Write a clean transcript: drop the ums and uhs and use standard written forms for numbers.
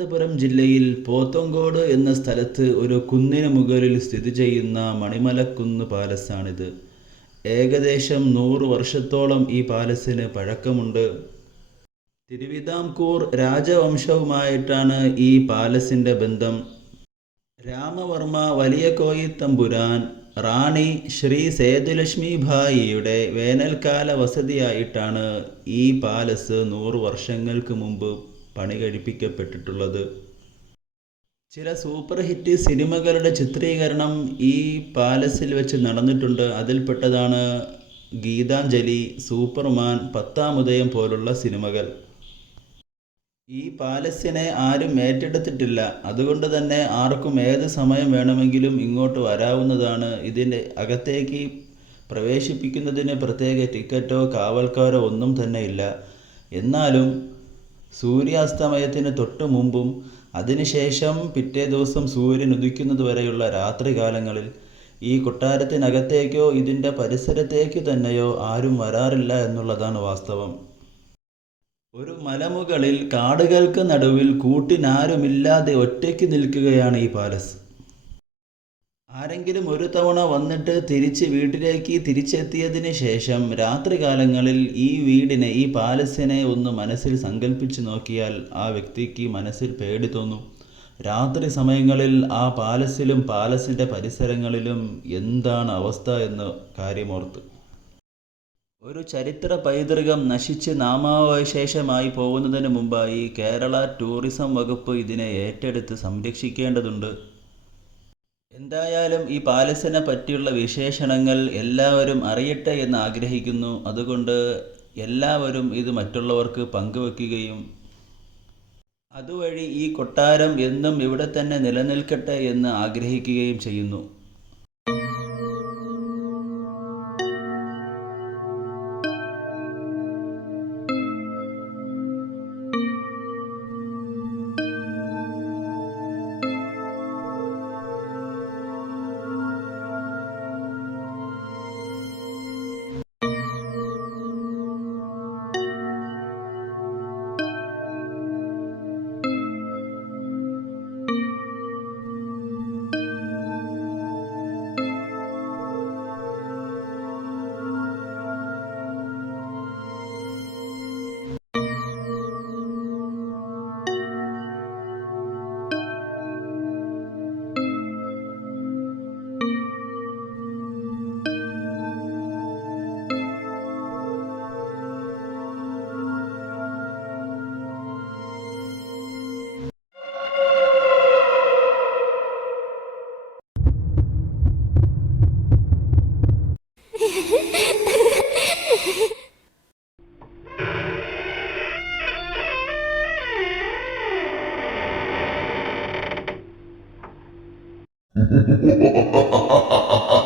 തിരുവനന്തപുരം ജില്ലയിൽ പോത്തങ്കോട് എന്ന സ്ഥലത്ത് ഒരു കുന്നിന് മുകളിൽ സ്ഥിതി ചെയ്യുന്ന മണിമലക്കുന്ന് പാലസാണിത്. ഏകദേശം 100 വർഷത്തോളം ഈ പാലസിന് പഴക്കമുണ്ട്. തിരുവിതാംകൂർ രാജവംശവുമായിട്ടാണ് ഈ പാലസിൻ്റെ ബന്ധം. രാമവർമ്മ വലിയ കോയിത്തമ്പുരാൻ റാണി ശ്രീ സേതുലക്ഷ്മിഭായിയുടെ വേനൽക്കാല വസതിയായിട്ടാണ് ഈ പാലസ് 100 വർഷങ്ങൾക്ക് മുമ്പ് പണി കഴിപ്പിക്കപ്പെട്ടിട്ടുള്ളത്. ചില സൂപ്പർ ഹിറ്റ് സിനിമകളുടെ ചിത്രീകരണം ഈ പാലസിൽ വെച്ച് നടന്നിട്ടുണ്ട്. അതിൽപ്പെട്ടതാണ് ഗീതാഞ്ജലി, സൂപ്പർമാൻ, പത്താമുദയം പോലുള്ള സിനിമകൾ. ഈ പാലസിനെ ആരും ഏറ്റെടുത്തിട്ടില്ല. അതുകൊണ്ട് തന്നെ ആർക്കും ഏത് സമയം വേണമെങ്കിലും ഇങ്ങോട്ട് വരാവുന്നതാണ്. ഇതിൻ്റെ അകത്തേക്ക് പ്രവേശിപ്പിക്കുന്നതിന് പ്രത്യേക ടിക്കറ്റോ കാവൽക്കാരോ ഒന്നും തന്നെ ഇല്ല. എന്നാലും സൂര്യാസ്തമയത്തിന് തൊട്ടു മുമ്പും അതിനുശേഷം പിറ്റേ ദിവസം സൂര്യൻ ഉദിക്കുന്നത് വരെയുള്ള രാത്രികാലങ്ങളിൽ ഈ കൊട്ടാരത്തിനകത്തേക്കോ ഇതിൻ്റെ പരിസരത്തേക്ക് തന്നെയോ ആരും വരാറില്ല എന്നുള്ളതാണ് വാസ്തവം. ഒരു മലമുകളിൽ കാടുകൾക്ക് നടുവിൽ കൂട്ടിനാരുമില്ലാതെ ഒറ്റയ്ക്ക് നിൽക്കുകയാണ് ഈ പാലസ്. ആരെങ്കിലും ഒരു തവണ വന്നിട്ട് തിരിച്ച് വീട്ടിലേക്ക് തിരിച്ചെത്തിയതിന് ശേഷം രാത്രികാലങ്ങളിൽ ഈ വീടിനെ, ഈ പാലസിനെ ഒന്ന് മനസ്സിൽ സങ്കല്പിച്ച് നോക്കിയാൽ ആ വ്യക്തിക്ക് മനസ്സിൽ പേടി തോന്നും. രാത്രി സമയങ്ങളിൽ ആ പാലസിലും പാലസിൻ്റെ പരിസരങ്ങളിലും എന്താണ് അവസ്ഥ എന്ന് കാര്യമോർത്ത്. ഒരു ചരിത്ര പൈതൃകം നശിച്ച് നാമാവശേഷമായി പോകുന്നതിന് മുമ്പായി കേരള ടൂറിസം വകുപ്പ് ഇതിനെ ഏറ്റെടുത്ത് സംരക്ഷിക്കേണ്ടതുണ്ട്. എന്തായാലും ഈ പാലസിനെ പറ്റിയുള്ള വിശേഷണങ്ങൾ എല്ലാവരും അറിയട്ടെ എന്ന് ആഗ്രഹിക്കുന്നു. അതുകൊണ്ട് എല്ലാവരും ഇത് മറ്റുള്ളവർക്ക് പങ്കുവെക്കുകയും അതുവഴി ഈ കൊട്ടാരം എന്നും ഇവിടെ തന്നെ നിലനിൽക്കട്ടെ എന്ന് ആഗ്രഹിക്കുകയും ചെയ്യുന്നു. Ha ha ha ha ha ha ha!